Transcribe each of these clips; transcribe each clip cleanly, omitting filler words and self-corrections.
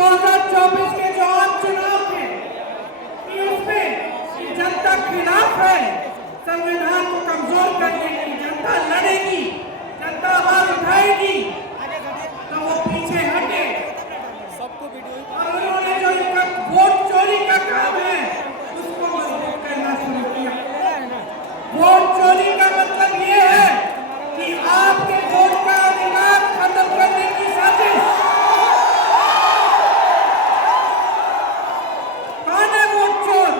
2024 के जो आम चुनाव थे कि उसमें जनता खिलाफ है, संविधान को कमजोर करने की जनता लड़ेगी, जनता आवाज उठाएगी, तो वो पीछे हटे। और उन्होंने जो इनका वोट चोरी का काम है उसको मजबूत करना शुरू किया। वोट चोरी का मतलब ये है कि आपके वोट का अधिकार खत्म करने की साजिश। कौन है वोट चोर?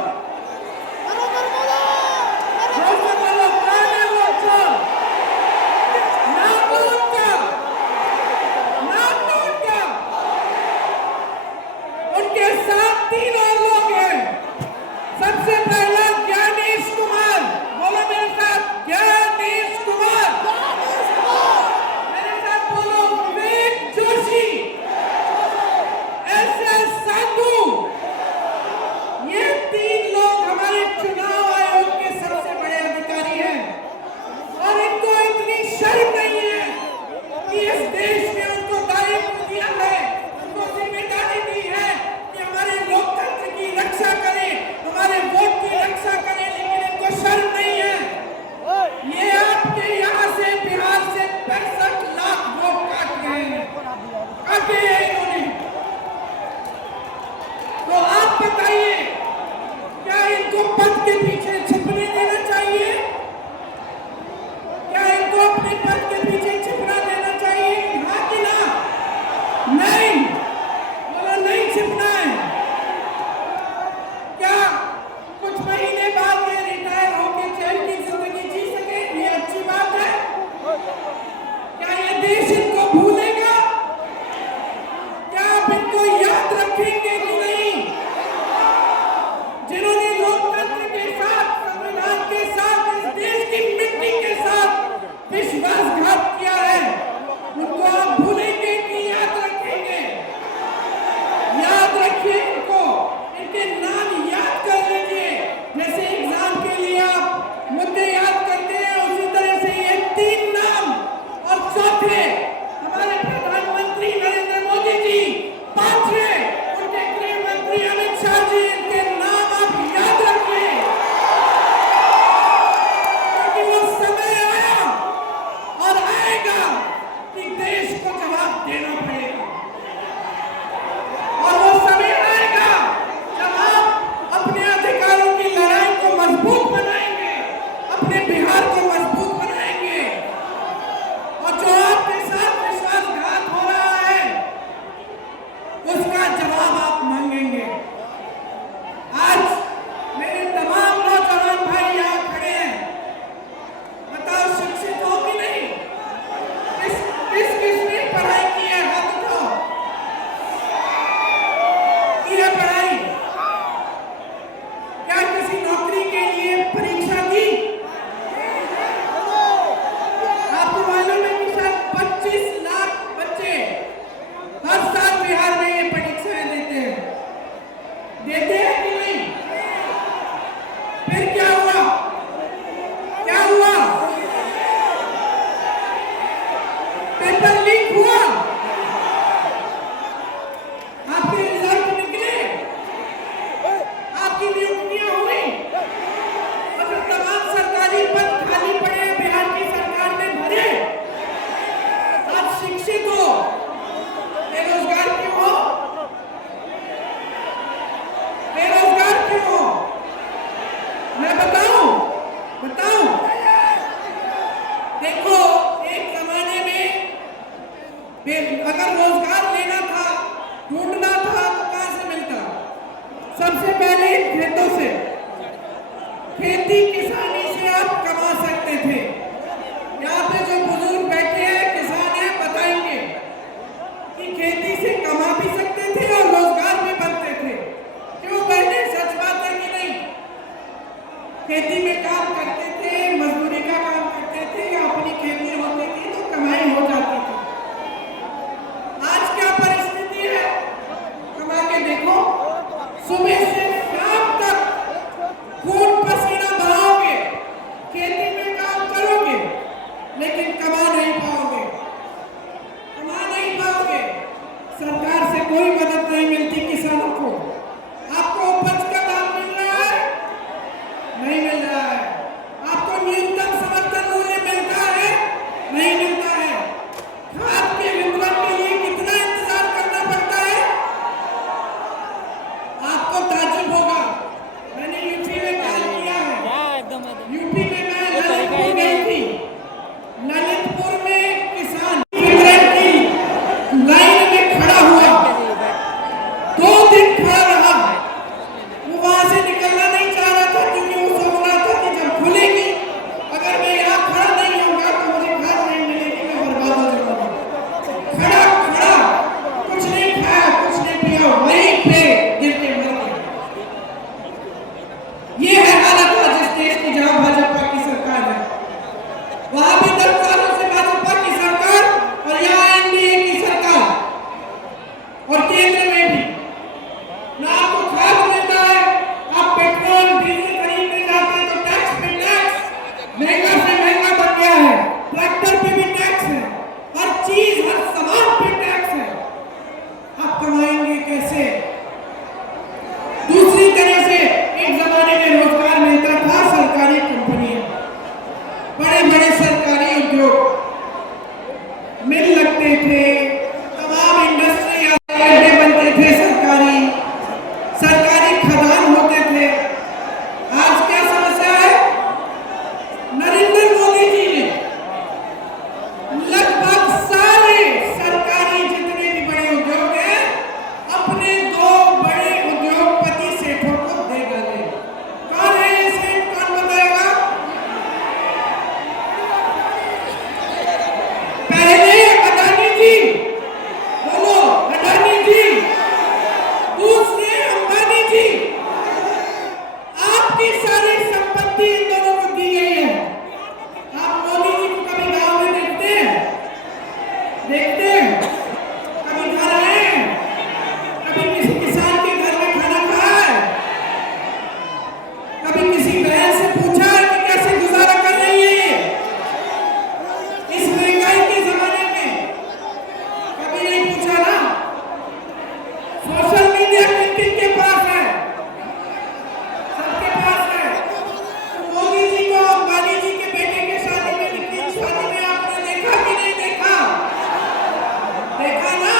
उनके साथ 3 और लोग हैं। सबसे पहला ज्ञानेश कुमार, बोलो मेरे साथ, ज्ञानेश कुमार। मेरे साथ बोलो, विवेक जोशी, एस.एस. संधू। ये 3 लोग हमारे चुनाव आयोग के सबसे बड़े अधिकारी हैं और इनको इतनी शर्म नहीं है कि इस देश ने उनको दायित्व दिया है, उनको जिम्मेदारी दी है कि हमारे लोकतंत्र की रक्षा करें, हमारे वोट की रक्षा करें, लेकिन इनको शर्म नहीं है। ये आपके यहाँ से बिहार से 65 लाख वोट काट गए हैं, काटे हैं इन्होंने। तो आप बताइए, क्या इनको पद के पीछे छिपने देना चाहिए? क्या इनको अपने पद के पीछे छिपना देना चाहिए? हाँ कि ना? नहीं, बोला नहीं छिपना है। क्या कुछ महीने बाद ये रिटायर होकर जेल की जिंदगी जी सके? ये अच्छी बात है। क्या ये देश इनको भूलेगा? क्या आप इनको याद रखेंगे कि नहीं? जिन्होंने लोकतंत्र के साथ, संविधान के साथ, इस देश की मिट्टी के साथ विश्वासघात किया है, उनको आप भूलेंगे कि याद रखेंगे? याद रखिए इनको, इनके नाम याद कर लीजिए। जैसे एग्जाम के लिए आप मुद्दे याद करते हैं, उसी तरह से ये 3 नाम। और चौथे, हमारे प्रधानमंत्री नरेंद्र मोदी जी। 5वें, उनके गृह मंत्री अमित शाह जी। इनके नाम आप याद रखिए, क्योंकि वो समय आया और आएगा कि देश को जवाब देना पड़ेगा। और वो समय आएगा जब आप अपने अधिकारों की लड़ाई को मजबूत बनाएंगे, अपने बिहार को मजबूत बनाएंगे। और जो आपके साथ विश्वासघात हो रहा है उसका जवाब आप मांगेंगे। आज मेरे तमाम नौजवान भाई यहाँ खड़े हैं, बताओ शिक्षित हो कि नहीं? किसने पढ़ाई की है? हाथ उठाओ। की है पढ़ाई? क्या किसी नौकरी के लिए परीक्षा दी? आपको मालूम है कि शायद 25 लाख बच्चे हर साल बिहार में ये परीक्षाएं देते हैं। देते हैं कि नहीं? फिर क्या हुआ? क्या हुआ? पेपर लीक हुआ, आपके रिजल्ट निकले, आपकी नियुक्तियां हुई, और जो तमाम सरकारी पद खाली पड़े हैं बिहार की सरकार ने भरे। आप शिक्षित हो, बेरोजगार क्यों हो? बेरोजगार क्यों हो? मैं बताऊं? देखो, एक जमाने में अगर रोजगार लेना था, ढूंढना था, तो कहां से मिलता? सबसे पहले खेतों से। खेती किसानी से आप कमा सकते थे। यहाँ पे जो बुजुर्ग बैठे हैं, किसान हैं, बताएंगे कि खेती से कमा भी सकते थे और रोजगार भी बनते थे। क्यों बहने, सच बात है कि नहीं? खेती में काम करते थे, मजदूरी का काम करते थे, या अपनी खेती होती थी तो कमाई हो जाती थी। आज क्या परिस्थिति है? कमा के देखो, सुबह से शाम तक खून पसीना बहाओगे, खेती में काम करोगे, लेकिन कमा नहीं पाओगे। सरकार से कोई मदद नहीं मिलती किसानों को। आपको उपज का दाम मिल रहा है? नहीं मिल रहा है। आपको न्यूनतम समर्थन मूल्य मिलता है? नहीं मिलता है। खाद के वितरण के लिए कितना इंतजार करना पड़ता है? आपको ताज्जुब होगा। मैंने यूपी में काम किया है। यूपी में मैं ललितपुर गई थी। ललितपुर में किसान वितरण की लाइन में खड़ा हुआ, 2 दिन खड़ा रहा। वो वहां से निकलना नहीं चाह रहा था, क्योंकि वो सोच रहा था कि जब खुलेगी, अगर मैं यहाँ खड़ा नहीं होगा तो मुझे खाद नहीं मिलेगी, मैं बर्बाद हो जाऊंगा। खड़ा खड़ा कुछ नहीं खाया, कुछ नहीं पिया, वहीं पे गिर के मर गया। ये है हालत आज जिस देश की जहां भाजपा की सरकार है। वहां भी 10 सालों से भाजपा की सरकार और यहाँ एनडीए की सरकार, और केंद्र में भी ना आपको खाद मिलता है। आप पेट्रोल डीजल खरीदने जाते हैं तो टैक्स पे टैक्स, महंगा से महंगा बन गया है। ट्रैक्टर पे भी टैक्स है, हर चीज हर सामान पे टैक्स है। आप कमाएंगे कैसे? दूसरी तरह से एक जमाने में रोजगार मिलता था, सरकारी कंपनियां, बड़े बड़े सरकारी उद्योग मिल लगते थे, तमाम इंडस्ट्री अड्डे बनते थे, सरकारी खदान होते थे। आज क्या समस्या है? नरेंद्र मोदी जी ने लगभग सारे सरकारी जितने भी बड़े उद्योग हैं अपने 2 बड़े उद्योगपति सेठों को दे डाले। कौन है ये सेठ? कौन बताएगा? पहले अडानी जी, बोलो अडानी जी, दूसरे अंबानी जी। आपकी सारी संपत्ति इन दोनों को दी गई है। आप मोदी जी को कभी गांव में देखते हैं? देखते हैं? कभी घर आए हैं? कभी किसी किसान के घर में खाना खाया है? कभी किसी बहन से पूछा है कि कैसे गुजारा कर रही है ये इस महंगाई के जमाने में? कभी नहीं पूछा ना। सोशल मीडिया किन के पास है? सबके पास है। तो मोदी जी को अंबानी जी के बेटे के शादी में, निखिल शादी में आपने देखा कि नहीं देखा? देखा ना।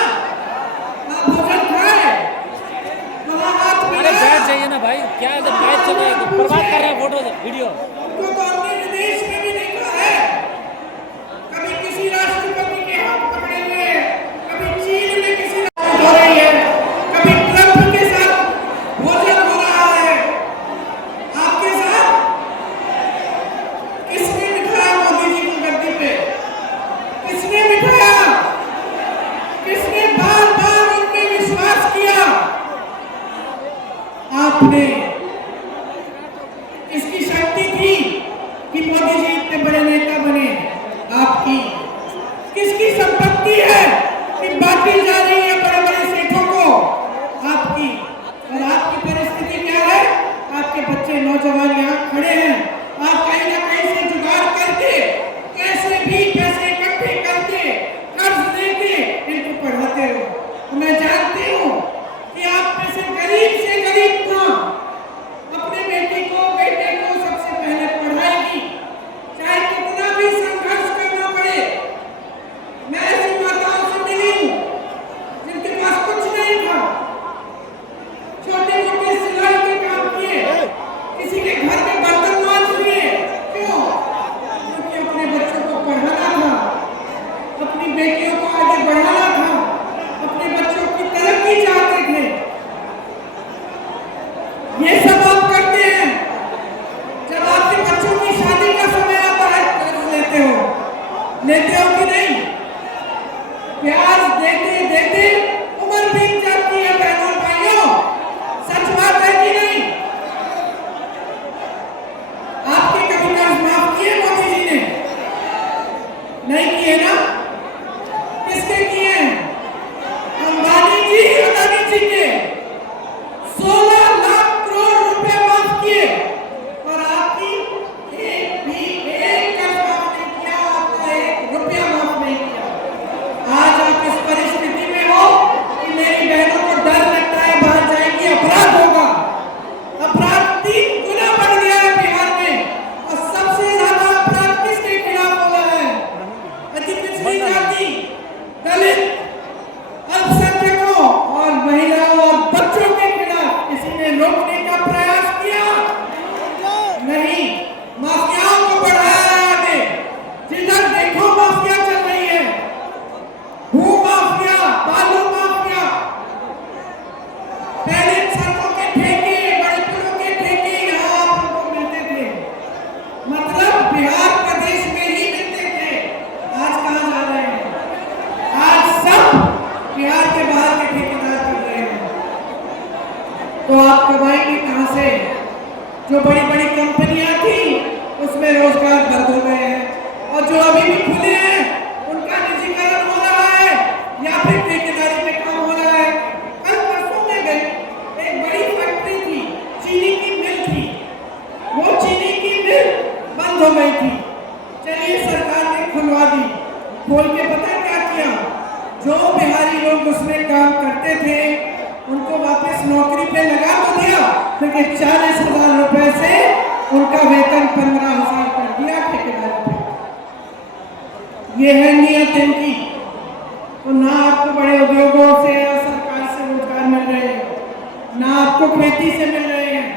आप भोजन खाए, वहाँ हाथ अरे मिलाया। बैठ जाइए ना भाई, क्या जब मैच चल रहा है तो बर्बाद कर रहे हैं फोटो वीडियो। उनको तो हमने विदेश में भी देखा है। कभी किसी राष्ट्रपति के हाथ पकड़े हुए, कभी चीन में किसी राष्ट्रपति हो रही है, कभी ट्रंप के साथ भोजन हो रहा है। आपके साथ किसने बिठाया मोदी जी को गद्दी पे? किसने बिठाया? किसने बार बार उनमें विश्वास किया? आपने। इसकी शक्ति थी कि मोदी जी इतने बड़े नेता बने। आपकी किसकी संपत्ति है कि बांटी जा रही है बड़े बड़े सेठों को? आपकी। और आपकी परिस्थिति क्या है? आपके बच्चे नौजवान यहाँ खड़े हैं, आप कहीं ना कहीं से जुगाड़ करके, कैसे भी पैसे इकट्ठे करके, कर्ज देके इनको पढ़ाते हो। मैं जानती हूँ कि आप में से गरीब था अपने बेटे को सबसे पहले पढ़ाएगी, चाहे कितना भी संघर्ष करना पड़े। मैं ऐसी माताओं से मिली हूँ जिनके पास कुछ नहीं था, छोटे मोटे सिलाई के काम किए, किसी के घर में बर्तन मांज लिए। क्यों? क्योंकि अपने बच्चों को पढ़ाना था, अपनी बेटियों को आगे बढ़ाना था, अपने बच्चों की के ठेकेदार कर रहे हैं, तो आप कमाएंगे कहां से? जो बड़ी बड़ी कंपनियां थी उसमें रोजगार बंद हो गए हैं, और जो अभी भी खुले हैं उनका निजीकरण हो रहा है या फिर ठेकेदारी में काम हो रहा है। कल परसों में गए, एक बड़ी फैक्ट्री थी, चीनी की मिल थी, वो चीनी की मिल बंद हो गई थी। चलिए सरकार ने खुलवा दी, खोल के पता क्या किया, जो बिहारी लोग उसमें काम करते थे उनको वापस नौकरी पे लगा तो दिया, लेकिन 40,000 रुपए से उनका वेतन 15,000 कर दिया ठेकेदार पे। ये है नियत इनकी। तो ना आपको बड़े उद्योगों से या सरकार से रोजगार मिल रहे हैं, ना आपको खेती से मिल रहे हैं।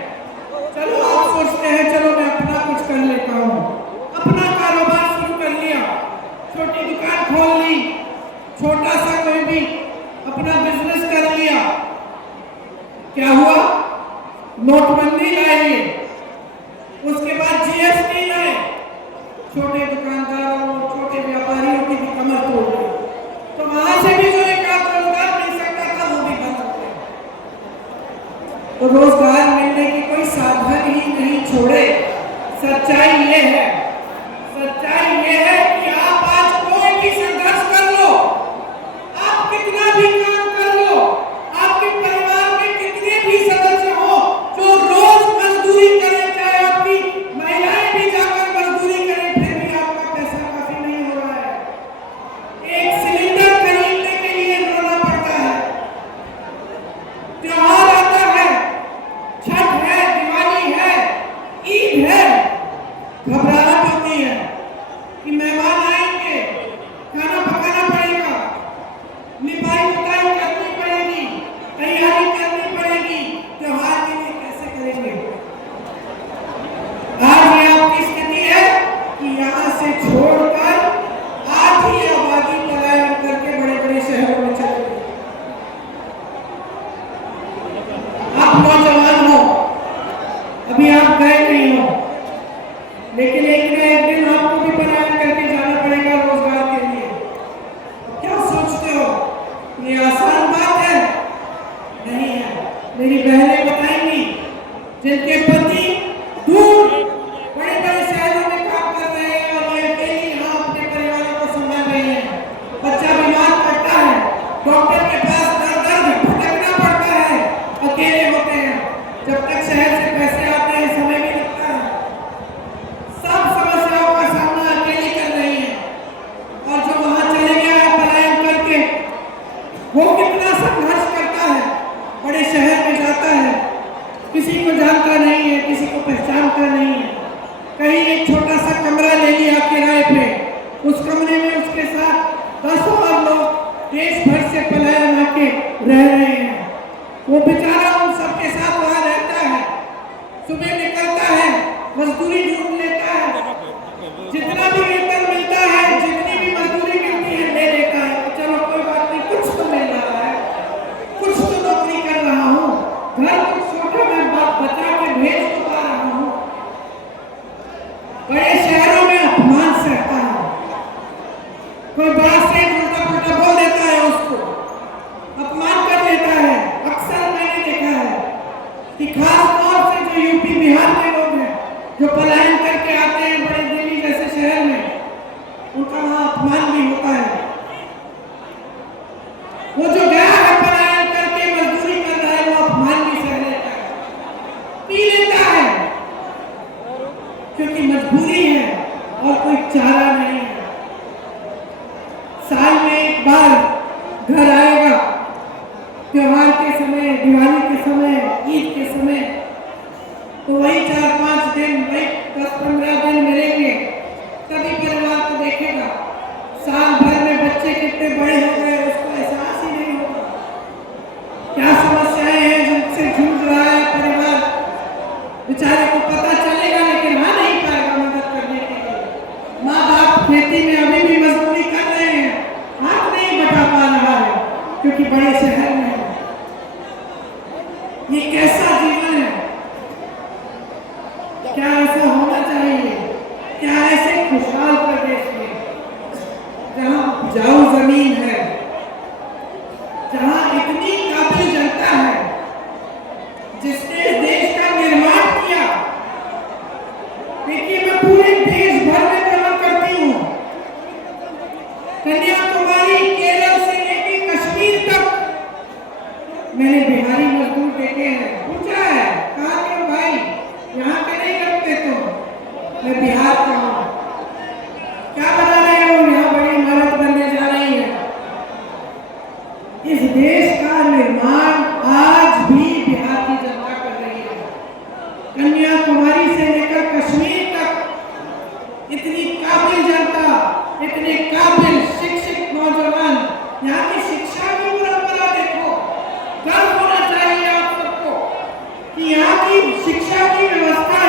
चलो आप सोचते हैं चलो मैं अपना कुछ कर लेता हूँ, अपना कारोबार शुरू कर लिया, छोटी दुकान खोल ली, छोटा सा कोई भी अपना बिजनेस कर लिया। क्या हुआ? नोटबंदी लाए, उसके बाद जीएसटी लाए, छोटे दुकानदारों छोटे व्यापारियों की भी कमर तोड़ दी। तो वहां से भी जो एक रोजगार मिल सकता था वो भी बंद हो गया। तो रोजगार मिलने की कोई साधन ही नहीं छोड़े। सच्चाई ये है, सच्चाई ये है कि आप आज कोई भी संघर्ष कर लो, आप कितना भी काम कर लो, आपके परिवार में कितने भी सदस्य हो जो रोज मजदूरी करें, चाहे आपकी महिलाएं भी जाकर मजदूरी करें, फिर भी आपका पैसा काफी नहीं हो रहा है। एक सिलेंडर खरीदने के लिए रोना पड़ता है। त्योहार आता है, छठ है, दिवाली है, ईद है, घबराहट होती है कि मेहमान आएंगे, खाना पकाना पड़ेगा, निपाई पुताई करनी पड़ेगी, तैयारी करनी पड़ेगी, त्योहार के लिए कैसे करेंगे? आज ये आपकी स्थिति है कि यहाँ से छोड़कर आधी आबादी पलायन करके बड़े बड़े शहरों में चले गई। आप नौजवान हो, अभी आप गए नहीं हो, लेकिन एक न एक दिन आपको भी पलायन करके जाना पड़ेगा रोजगार के लिए। क्या सोचते हो ये आसान बात है? नहीं है। मेरी बहनें बताएंगी जिनके पति दूर बड़े बड़े शहरों में काम कर रहे हैं और ये अकेली यहाँ अपने परिवारों को संभाल रही है। बच्चा बीमार पड़ता है, डॉक्टर के पास दर दर भटकना पड़ता है, अकेले होते हैं, जब तक शहर से पैसे आते हैं समय भी लगता है। सब समस्याओं का सामना अकेली कर रही है, और जो वहां चले गया है पलायन करके, वो कितना संघर्ष करता है, बड़े शहर में जाता है, किसी को जानता नहीं है, किसी को पहचानता नहीं है, कहीं एक छोटा सा कमरा ले लिया किराए पे, उस कमरे में उसके साथ 10 और लोग देश भर से पलायन आके रह रहे हैं। वो बेचारा उन सबके साथ वहां रहता है, सुबह निकलता है, मजदूरी ढूंढ लेता है, जितना भी वेतन मिलता है, जितनी भी मजदूरी मिलती है ले लेता है। चलो कोई बात नहीं, कुछ तो मिल रहा है, कुछ तो नौकरी कर रहा हूँ, घर को छोटा मैं बचा के भेज तो पा रहा हूँ। बड़े शहरों में अपमान सहता है, कोई बड़ा से उल्टा पुल्टा बोल देता है, उसको अपमान कर लेता है। अक्सर मैंने देखा है कि खास तौर से जो यूपी बिहार के लोग हैं जो पलायन करके आते हैं बड़े दिल्ली जैसे शहर में, उनका वहां अपमान भी होता है। वो जो गया है पलायन करके मजदूरी कर रहा है, वो अपमान भी सह लेता है, पी लेता है, क्योंकि मजबूरी है और कोई चारा नहीं है। साल में एक बार घर आएगा, त्योहार के समय, दिवाली के समय, ईद के समय, तो वही 4-5 दिन, वही 10-15 दिन मिलेंगे, तभी परिवार को देखेगा। साल भर में बच्चे कितने बड़े हो गए उसको एहसास ही नहीं होगा। क्या समस्याएं हैं जिनसे जूझ रहा है परिवार, बेचारे को पता चलेगा लेकिन आ नहीं पाएगा मदद करने के लिए। माँ बाप खेती में अभी भी मजदूरी कर रहे हैं, हाथ नहीं बटा पा रहा है क्योंकि बड़े शहर में है। ये कैसा जीवन है? क्या ऐसा होना चाहिए? क्या ऐसे खुशहाल प्रदेश में जहां उपजाऊ जमीन है, जहां इतनी काबिल जनता है जिसने इस देश का निर्माण किया। देखिए, मैं पूरे देश भर में भ्रमण करती हूँ, कन्याकुमारी केरल से लेकर कश्मीर तक मैंने बिहारी मजदूर देखे हैं। पूछा है, कहा कि भाई यहाँ के नहीं करते तो मैं बिहार का हूँ, क्या बना रहे हो, यहाँ बड़ी इमारत बनने जा रही है। इस देश का निर्माण आज भी बिहार की जनता कर रही है। कन्याकुमारी से लेकर कश्मीर तक इतनी काबिल जनता, इतने काबिल शिक्षित नौजवान, यहाँ की शिक्षा की परंपरा देखो, गर्व होना चाहिए आप सबको कि यहाँ की शिक्षा की व्यवस्था